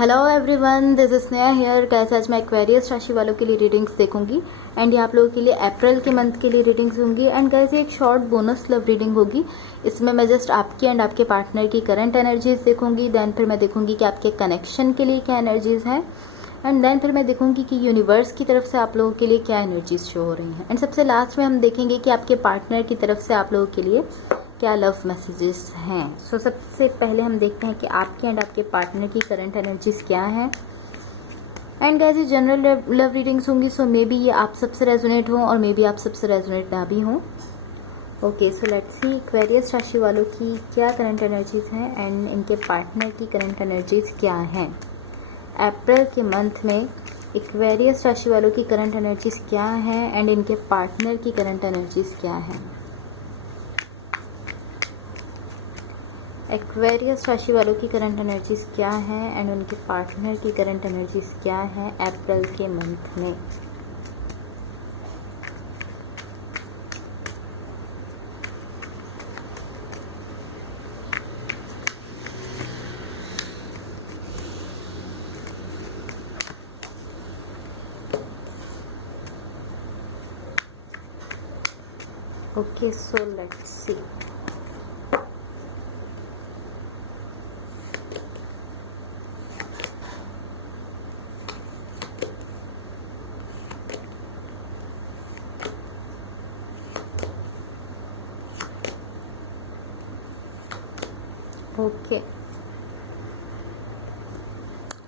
Hello everyone, this is Sneha here. कैसे आज मैं एक्वेरियस राशि वालों के लिए रीडिंग्स देखूंगी एंड ये आप लोगों के लिए अप्रैल के मंथ के लिए रीडिंग्स होंगी एंड कैसे एक शॉर्ट बोनस लव रीडिंग होगी। इसमें मैं जस्ट आपकी एंड आपके पार्टनर की करंट एनर्जीज देखूंगी, देन फिर मैं देखूंगी कि आपके कनेक्शन के लिए क्या एनर्जीज हैं एंड देन फिर मैं देखूंगी कि यूनिवर्स की तरफ से आप लोगों के लिए क्या एनर्जीज शो हो रही हैं एंड सबसे लास्ट में हम देखेंगे कि आपके पार्टनर की तरफ से आप लोगों के लिए क्या लव मैसेजेस हैं। सो सबसे पहले हम देखते हैं कि आपके एंड आपके पार्टनर की करंट एनर्जीज क्या हैं एंड गाइस ये जनरल लव रीडिंग्स होंगी। सो मे बी ये आप सबसे रेजोनेट हो और मे बी आप सबसे रेजोनेट ना भी हो। Okay, so let's see Aquarius राशि वालों की क्या करंट एनर्जीज हैं एंड इनके पार्टनर की करंट एनर्जीज क्या हैं। अप्रैल के मंथ में एक्वेरियस राशि वालों की करंट एनर्जीज क्या हैं एंड इनके पार्टनर की करंट एनर्जीज क्या हैं। एक्वेरियस राशि वालों की करंट एनर्जीज क्या हैं एंड उनके पार्टनर की करंट एनर्जीज क्या हैं अप्रैल के मंथ में। Okay, so let's see. Okay,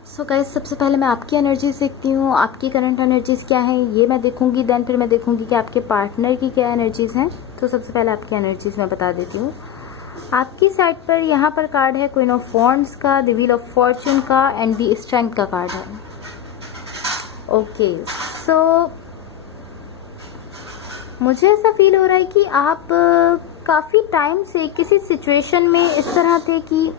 so guys सबसे पहले मैं आपकी एनर्जीज देखती हूँ। आपकी करंट एनर्जीज क्या है ये मैं देखूंगी, देन फिर मैं देखूंगी कि आपके पार्टनर की क्या एनर्जीज हैं। तो सबसे पहले आपकी एनर्जीज मैं बता देती हूँ। आपकी साइड पर यहाँ पर कार्ड है क्वीन ऑफ वॉन्ड्स का, द व्हील ऑफ फॉर्च्यून का एंड द स्ट्रेंथ का कार्ड है। ओके, सो मुझे ऐसा फील हो रहा है कि आप काफ़ी टाइम से किसी सिचुएशन में इस तरह थे कि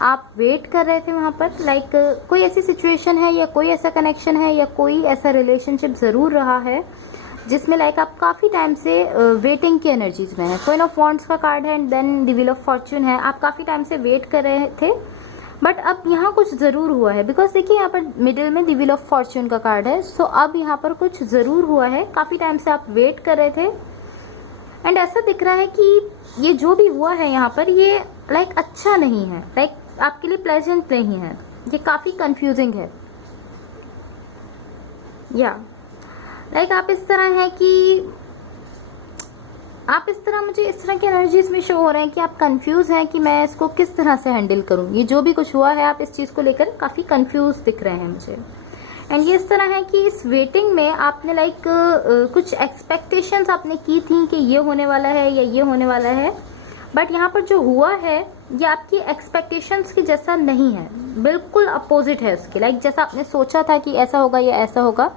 आप वेट कर रहे थे वहाँ पर। लाइक कोई ऐसी सिचुएशन है या कोई ऐसा कनेक्शन है या कोई ऐसा रिलेशनशिप ज़रूर रहा है जिसमें लाइक आप काफ़ी टाइम से वेटिंग की एनर्जीज में है। क्वीन ऑफ वॉन्ड्स का कार्ड है and then the wheel of fortune है। आप काफ़ी टाइम से वेट कर रहे थे बट अब यहाँ कुछ ज़रूर हुआ है। बिकॉज देखिए यहाँ पर मिडिल में द व्हील ऑफ फॉर्च्यून का कार्ड है। सो अब यहाँ पर कुछ ज़रूर हुआ है। काफ़ी टाइम से आप वेट कर रहे थे एंड ऐसा दिख रहा है कि ये जो भी हुआ है यहाँ पर ये लाइक अच्छा नहीं है, लाइक आपके लिए प्लेजेंट नहीं है, ये काफ़ी कंफ्यूजिंग है। या लाइक आप इस तरह हैं कि आप इस तरह, मुझे इस तरह की एनर्जीज में शो हो रहे हैं कि आप कंफ्यूज हैं कि मैं इसको किस तरह से हैंडल करूं। ये जो भी कुछ हुआ है आप इस चीज़ को लेकर काफ़ी कंफ्यूज दिख रहे हैं मुझे। एंड ये इस तरह है कि इस वेटिंग में आपने लाइक कुछ एक्सपेक्टेशंस आपने की थी कि ये होने वाला है या ये होने वाला है, बट यहाँ पर जो हुआ है ये आपकी एक्सपेक्टेशंस के जैसा नहीं है, बिल्कुल अपोजिट है उसके। लाइक जैसा आपने सोचा था कि ऐसा होगा या ऐसा होगा,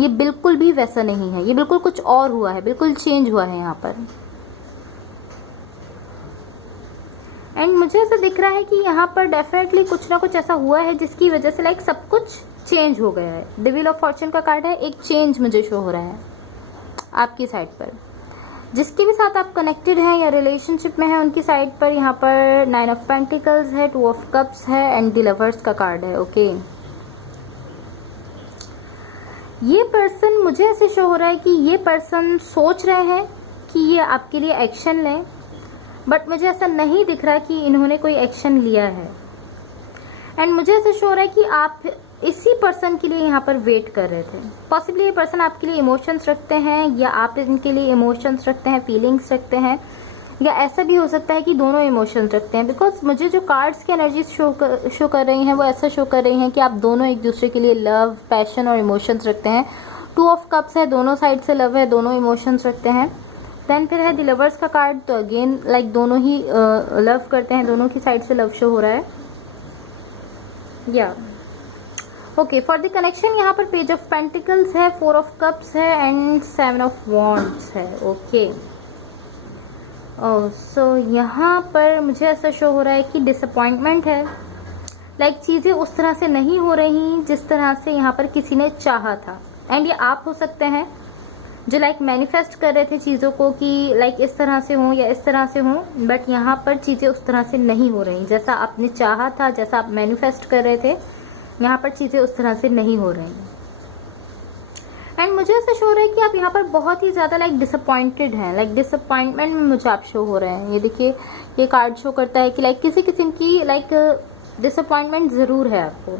ये बिल्कुल भी वैसा नहीं है। ये बिल्कुल कुछ और हुआ है, बिल्कुल चेंज हुआ है यहाँ पर। एंड मुझे ऐसा दिख रहा है कि यहाँ पर डेफिनेटली कुछ ना कुछ ऐसा हुआ है जिसकी वजह से लाइक सब कुछ चेंज हो गया है। द व्हील ऑफ फॉर्च्यून का कार्ड है, एक चेंज मुझे शो हो रहा है आपकी साइड पर। जिसके भी साथ आप कनेक्टेड हैं या रिलेशनशिप में हैं उनकी साइड पर यहाँ पर 9 ऑफ पेंटिकल्स है, 2 ऑफ कप्स है एंड द लवर्स का कार्ड है। ओके, ये पर्सन, मुझे ऐसे शो हो रहा है कि ये पर्सन सोच रहे हैं कि ये आपके लिए एक्शन लें, बट मुझे ऐसा नहीं दिख रहा कि इन्होंने कोई एक्शन लिया है। एंड मुझे ऐसा शो हो रहा है कि आप इसी पर्सन के लिए यहाँ पर वेट कर रहे थे। पॉसिबली ये पर्सन आपके लिए इमोशंस रखते हैं या आप इनके लिए इमोशंस रखते हैं, फीलिंग्स रखते हैं, या ऐसा भी हो सकता है कि दोनों इमोशंस रखते हैं। बिकॉज मुझे जो कार्ड्स की एनर्जीज शो कर रही हैं वो ऐसा शो कर रही हैं कि आप दोनों एक दूसरे के लिए लव, पैशन और इमोशंस रखते हैं। 2 ऑफ कप्स है, दोनों साइड से लव है, दोनों इमोशंस रखते हैं। देन फिर है द लवर्स का कार्ड, तो अगेन लाइक दोनों ही लव करते हैं, दोनों की साइड से लव शो हो रहा है। या ओके, फॉर द कनेक्शन यहाँ पर पेज ऑफ पेंटिकल्स है, 4 ऑफ कप्स है एंड 7 ऑफ वॉन्ड्स है। ओके, सो यहाँ पर मुझे ऐसा शो हो रहा है कि डिसअपॉइंटमेंट है। लाइक चीज़ें उस तरह से नहीं हो रही जिस तरह से यहाँ पर किसी ने चाहा था। एंड ये आप हो सकते हैं जो लाइक मैनिफेस्ट कर रहे थे चीज़ों को कि लाइक इस तरह से हों या इस तरह से हों, बट यहाँ पर चीज़ें उस तरह से नहीं हो रही जैसा आपने चाहा था, जैसा आप मैनिफेस्ट कर रहे थे, यहाँ पर चीज़ें उस तरह से नहीं हो रही। एंड मुझे ऐसा शो हो रहा है कि आप यहाँ पर बहुत ही ज़्यादा लाइक डिसअपॉइंटेड हैं, लाइक डिसअपॉइंटमेंट में मुझे आप शो हो रहे हैं। ये देखिए, ये कार्ड शो करता है कि लाइक किसी किस्म की लाइक डिसअपॉइंटमेंट ज़रूर है आपको।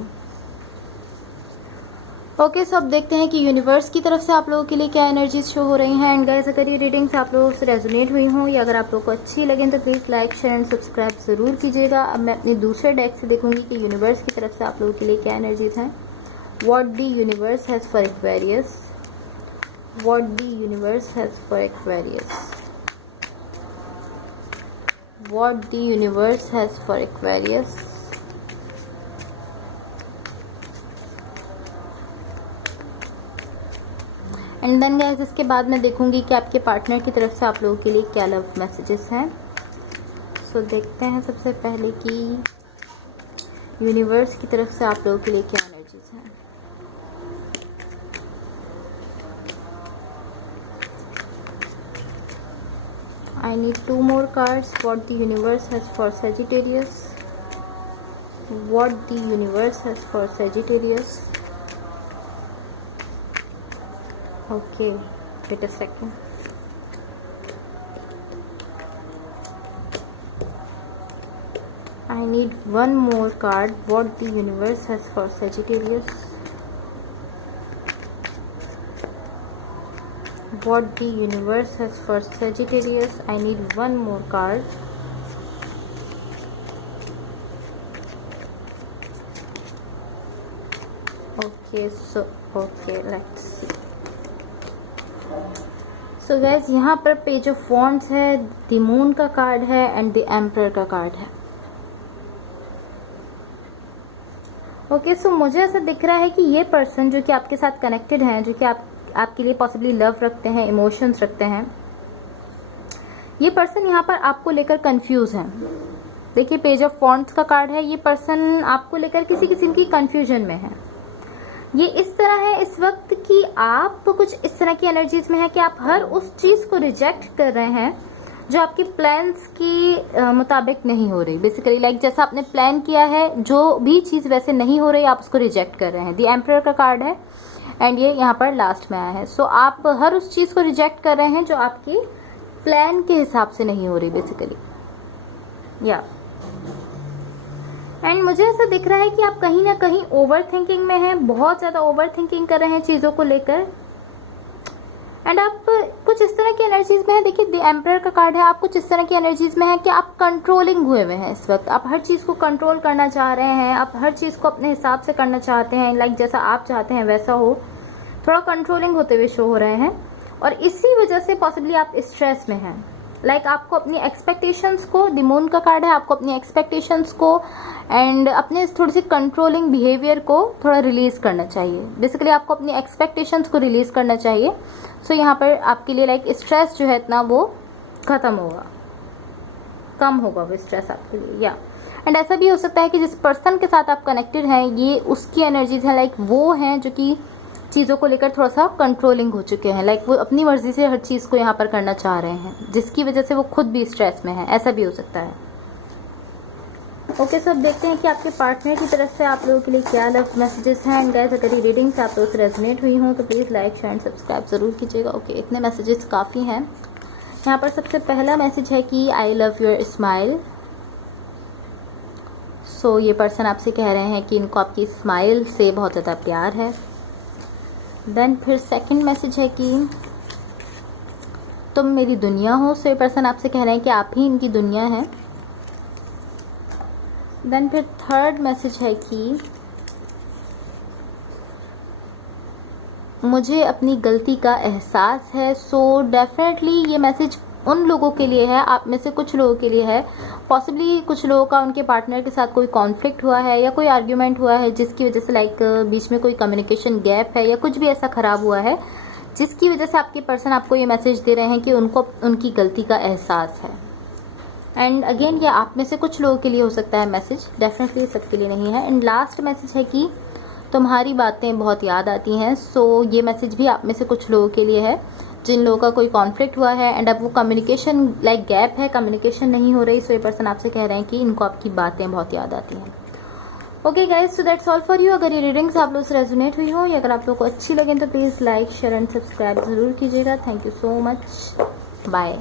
ओके, सो अब देखते हैं कि यूनिवर्स की तरफ से आप लोगों के लिए क्या एनर्जीज शो हो रही हैं। एंड गाइस, अगर ये रीडिंग्स आप लोगों से रेजोनेट हुई हों या अगर आप लोगों को अच्छी लगें तो please like, share and subscribe ज़रूर कीजिएगा। अब मैं अपने दूसरे डेक से देखूंगी कि यूनिवर्स की तरफ से आप लोगों के लिए क्या एनर्जीज हैं। What the universe has for Aquarius, what the universe has for Aquarius, what the universe has for Aquarius. And then guys, इसके बाद मैं देखूंगी कि आपके पार्टनर की तरफ से आप लोगों के लिए क्या लव मैसेजेस हैं। सो देखते हैं सबसे पहले कि यूनिवर्स की तरफ से आप लोगों के लिए क्या एनर्जीज हैं। I need 2 more cards. What the universe has for Sagittarius, what the universe has for Sagittarius. Okay, wait a second. I need 1 more card. What the universe has for Sagittarius, what the universe has for Sagittarius. I need 1 more card. Okay, so let's see. So gas, यहाँ पर page of wands है, the moon का card है and the emperor का card है। Okay, सो मुझे ऐसा दिख रहा है कि ये पर्सन जो कि आपके साथ कनेक्टेड हैं, जो कि आपके लिए पॉसिबली लव रखते हैं, इमोशंस रखते हैं, ये पर्सन यहाँ पर आपको लेकर कंफ्यूज है। देखिए, पेज ऑफ वॉन्ड्स का कार्ड है, ये पर्सन आपको लेकर किसी किस्म की कंफ्यूजन में है। ये इस तरह है इस वक्त कि आप कुछ इस तरह की एनर्जीज में है कि आप हर उस चीज़ को रिजेक्ट कर रहे हैं जो आपके प्लान्स की मुताबिक नहीं हो रही। बेसिकली लाइक जैसा आपने प्लान किया है, जो भी चीज़ वैसे नहीं हो रही, आप उसको रिजेक्ट कर रहे हैं। द एम्परर का कार्ड है एंड ये यहाँ पर लास्ट में आया है। सो आप हर उस चीज़ को रिजेक्ट कर रहे हैं जो आपकी प्लान के हिसाब से नहीं हो रही बेसिकली, या एंड मुझे ऐसा दिख रहा है कि आप कहीं ना कहीं ओवर थिंकिंग में हैं, बहुत ज़्यादा ओवर थिंकिंग कर रहे हैं चीज़ों को लेकर। एंड आप कुछ इस तरह की एनर्जीज में है। देखिए, द एम्परर का कार्ड है, आप कुछ इस तरह की एनर्जीज में है कि आप कंट्रोलिंग हुए हुए हैं इस वक्त। आप हर चीज़ को कंट्रोल करना चाह रहे हैं, आप हर चीज़ को अपने हिसाब से करना चाहते हैं, लाइक जैसा आप चाहते हैं वैसा हो। थोड़ा कंट्रोलिंग होते हुए शो हो रहे हैं और इसी वजह से पॉसिबली आप स्ट्रेस में हैं। लाइक आपको अपनी एक्सपेक्टेशंस को, द मून का कार्ड है, आपको अपनी एक्सपेक्टेशंस को एंड अपने थोड़ी सी कंट्रोलिंग बिहेवियर को थोड़ा रिलीज करना चाहिए। बेसिकली आपको अपनी एक्सपेक्टेशंस को रिलीज करना चाहिए। सो यहाँ पर आपके लिए लाइक स्ट्रेस जो है इतना वो खत्म होगा, कम होगा वो स्ट्रेस आपके लिए, या एंड ऐसा भी हो सकता है कि जिस पर्सन के साथ आप कनेक्टेड हैं, ये उसकी एनर्जीज हैं, लाइक वो हैं जो कि चीज़ों को लेकर थोड़ा सा कंट्रोलिंग हो चुके हैं। लाइक वो अपनी मर्जी से हर चीज़ को यहाँ पर करना चाह रहे हैं, जिसकी वजह से वो खुद भी स्ट्रेस में है। ऐसा भी हो सकता है। ओके, सो अब देखते हैं कि आपके पार्टनर की तरफ से आप लोगों के लिए क्या लव मैसेजेस हैं। एंड गाइस, अगर ये रीडिंग्स आप लोगों से रेजोनेट हुई हों तो please like, share and subscribe ज़रूर कीजिएगा। ओके, इतने मैसेजेस काफ़ी हैं। यहाँ पर सबसे पहला मैसेज है कि आई लव योर स्माइल। सो ये पर्सन आपसे कह रहे हैं कि इनको आपकी स्माइल से बहुत ज़्यादा प्यार है। देन फिर सेकंड मैसेज है कि तुम मेरी दुनिया हो। सो ये पर्सन आपसे कह रहे हैं कि आप ही इनकी दुनिया हैं। देन फिर थर्ड मैसेज है कि मुझे अपनी गलती का एहसास है। सो डेफिनेटली ये मैसेज उन लोगों के लिए है, आप में से कुछ लोगों के लिए है। पॉसिबली कुछ लोगों का उनके पार्टनर के साथ कोई कॉन्फ्लिक्ट हुआ है या कोई आर्ग्यूमेंट हुआ है जिसकी वजह से लाइक बीच में कोई कम्युनिकेशन गैप है या कुछ भी ऐसा ख़राब हुआ है जिसकी वजह से आपके पर्सन आपको ये मैसेज दे रहे हैं कि उनको उनकी गलती का एहसास है। एंड अगेन ये आप में से कुछ लोगों के लिए हो सकता है मैसेज, डेफिनेटली सबके लिए नहीं है। एंड लास्ट मैसेज है कि तुम्हारी बातें बहुत याद आती हैं। सो ये मैसेज भी आप में से कुछ लोगों के लिए है जिन लोगों का कोई कॉन्फ्लिक्ट हुआ है एंड अब वो कम्युनिकेशन लाइक गैप है, कम्युनिकेशन नहीं हो रही, सो ये पर्सन आपसे कह रहे हैं कि इनको आपकी बातें बहुत याद आती हैं। Okay guys, so that's all for you. अगर ये रीडिंग्स आप लोग से रेजोनेट हुई हो या अगर आप लोग को अच्छी लगे तो please like share and subscribe ज़रूर कीजिएगा। Thank you so much, bye.